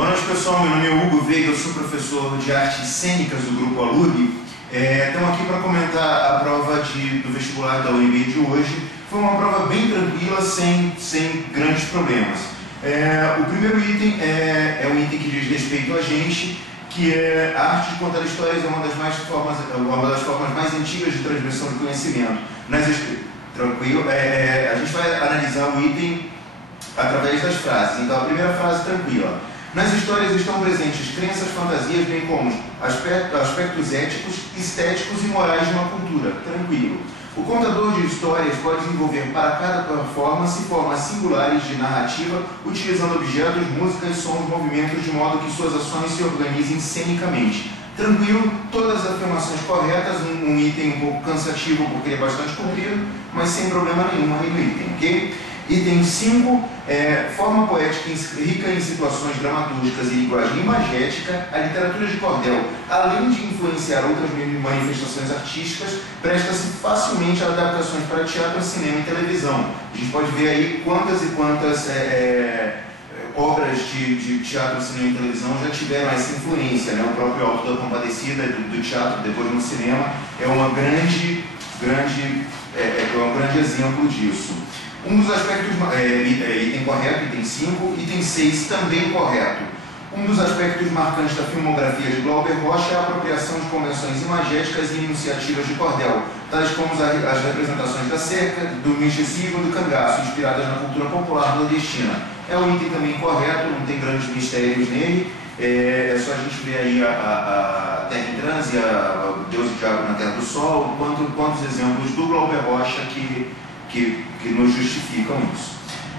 Boa noite, pessoal. Meu nome é Hugo Veiga, eu sou professor de artes cênicas do Grupo Alug. Estamos aqui para comentar a prova do vestibular da UNB de hoje. Foi uma prova bem tranquila, sem grandes problemas. O primeiro item é um item que diz respeito a gente, que é a arte de contar histórias, é uma das formas mais antigas de transmissão de conhecimento. Tranquilo, a gente vai analisar o item através das frases. Então, a primeira frase, tranquila. Nas histórias estão presentes crenças, fantasias, bem como aspectos éticos, estéticos e morais de uma cultura. Tranquilo. O contador de histórias pode desenvolver para cada performance formas singulares de narrativa, utilizando objetos, músicas, sons, movimentos, de modo que suas ações se organizem cenicamente. Tranquilo, todas as afirmações corretas, um item um pouco cansativo porque ele é bastante comprido, mas sem problema nenhum aí no item, ok? Item 5, forma poética rica em situações dramatúrgicas e linguagem imagética, a literatura de cordel, além de influenciar outras manifestações artísticas, presta-se facilmente a adaptações para teatro, cinema e televisão. A gente pode ver aí quantas e quantas obras de teatro, cinema e televisão já tiveram essa influência, né? O próprio Auto da Compadecida do teatro, depois no cinema, é um grande exemplo disso. Um dos aspectos, item correto, item 5, item 6 também correto. Um dos aspectos marcantes da filmografia de Glauber Rocha é a apropriação de convenções imagéticas e iniciativas de cordel, tais como as representações da cerca, do misticismo e do cangaço, inspiradas na cultura popular nordestina. É um item também correto, não tem grandes mistérios nele, é só a gente ver aí a Terra em Transe, o Deus e o Diabo na Terra do Sol, quantos exemplos do Glauber Rocha que nos justificam isso.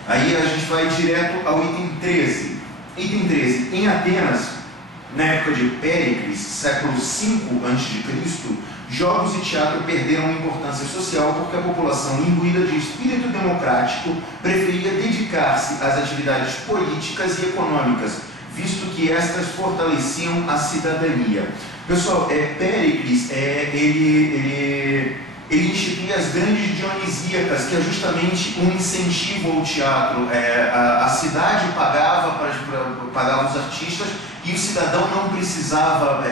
Aí a gente vai direto ao item 13. Item 13. Em Atenas, na época de Péricles, século V a.C., jogos e teatro perderam importância social porque a população, imbuída de espírito democrático, preferia dedicar-se às atividades políticas e econômicas, visto que estas fortaleciam a cidadania. Pessoal, Péricles, ele institui as grandes dionisíacas, que é justamente um incentivo ao teatro. A cidade pagava os artistas e o cidadão não precisava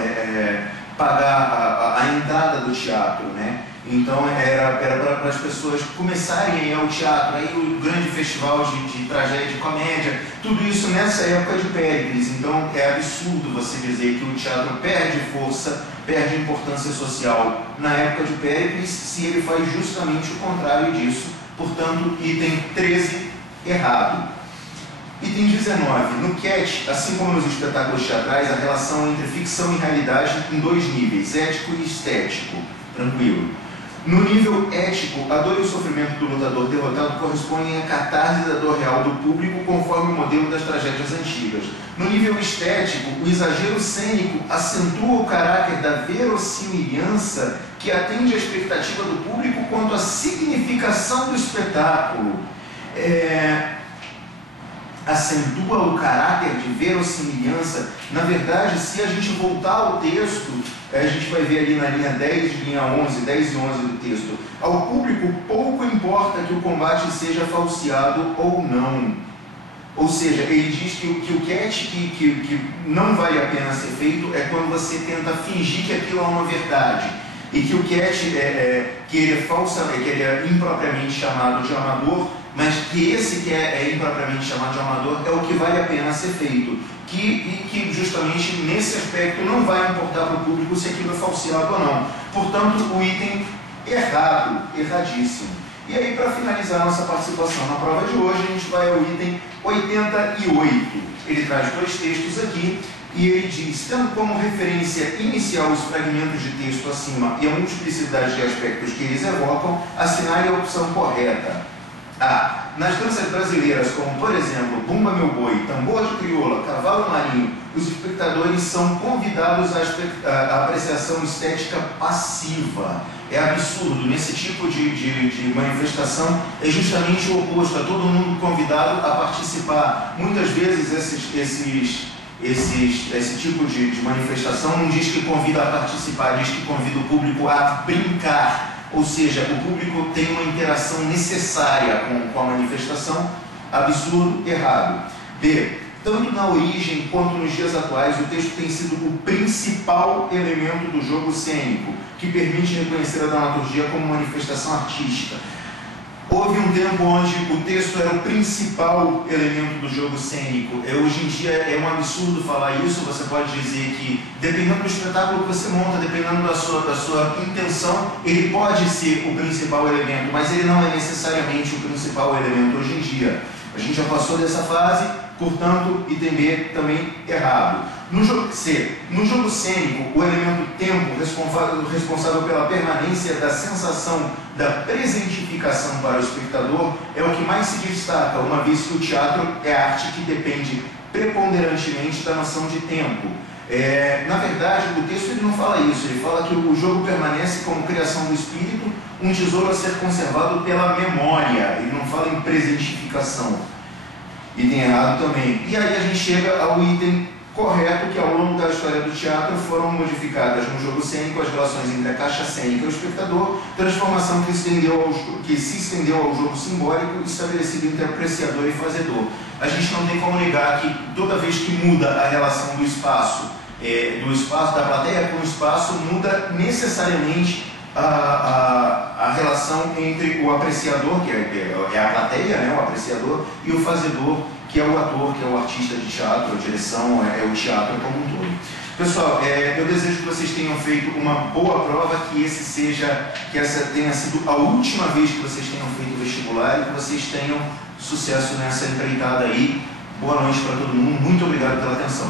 pagar a entrada do teatro, né? Então era para as pessoas começarem a ir ao teatro, aí o grande festival de tragédia e comédia, tudo isso nessa época de Péricles. Então é absurdo você dizer que o teatro perde força, perde importância social na época de Péricles, se ele faz justamente o contrário disso. Portanto, item 13, errado. Item 19. No Cat, assim como nos espetáculos teatrais, a relação entre ficção e realidade em dois níveis, ético e estético. Tranquilo. No nível ético, a dor e o sofrimento do lutador derrotado correspondem à catarse da dor real do público, conforme o modelo das tragédias antigas. No nível estético, o exagero cênico acentua o caráter da verossimilhança que atende à expectativa do público quanto à significação do espetáculo. Acentua o caráter de verossimilhança. Na verdade, se a gente voltar ao texto, a gente vai ver ali na linha 10 e 11 do texto, ao público pouco importa que o combate seja falseado ou não. Ou seja, ele diz que o que não vale a pena ser feito é quando você tenta fingir que aquilo é uma verdade. E que o que ele é impropriamente chamado de amador, mas que esse que é impropriamente chamado de amador é o que vale a pena ser feito. E que justamente nesse aspecto não vai importar para o público se aquilo é falseado ou não. Portanto, o item errado, erradíssimo. E aí, para finalizar nossa participação na prova de hoje, a gente vai ao item 88. Ele traz dois textos aqui e ele diz, tendo como referência inicial os fragmentos de texto acima e a multiplicidade de aspectos que eles evocam, assinale a opção correta. A. Nas danças brasileiras, como por exemplo Bumba Meu Boi, Tambor de Crioula, Cavalo Marinho, os espectadores são convidados à apreciação estética passiva. É absurdo, nesse tipo de manifestação é justamente o oposto, é todo mundo convidado a participar. Muitas vezes esse tipo de manifestação não diz que convida a participar, diz que convida o público a brincar. Ou seja, o público tem uma interação necessária com a manifestação. Absurdo, errado. B. tanto na origem quanto nos dias atuais, o texto tem sido o principal elemento do jogo cênico, que permite reconhecer a dramaturgia como manifestação artística. Houve um tempo onde o texto era o principal elemento do jogo cênico. Hoje em dia é um absurdo falar isso. Você pode dizer que, dependendo do espetáculo que você monta, dependendo da sua intenção, ele pode ser o principal elemento, mas ele não é necessariamente o principal elemento hoje em dia. A gente já passou dessa fase, portanto, item B também errado. No jogo cênico, o elemento tempo, responsável pela permanência da sensação da presentificação para o espectador, é o que mais se destaca, uma vez que o teatro é arte que depende preponderantemente da noção de tempo. Na verdade, o texto ele não fala isso, ele fala que o jogo permanece como criação do espírito, um tesouro a ser conservado pela memória, ele não fala em presentificação. Item errado também. E aí a gente chega ao item correto, que ao longo da história do teatro foram modificadas no jogo cênico as relações entre a caixa cênica e o espectador, transformação que se estendeu ao jogo simbólico estabelecido entre apreciador e fazedor. A gente não tem como negar que toda vez que muda a relação do espaço da plateia com o espaço, muda necessariamente a relação entre o apreciador, que é a plateia, né, o apreciador, e o fazedor, que é o ator, que é o artista de teatro, a direção, é o teatro como um todo. Pessoal, eu desejo que vocês tenham feito uma boa prova, que essa tenha sido a última vez que vocês tenham feito o vestibular e que vocês tenham sucesso nessa empreitada aí. Boa noite para todo mundo, muito obrigado pela atenção.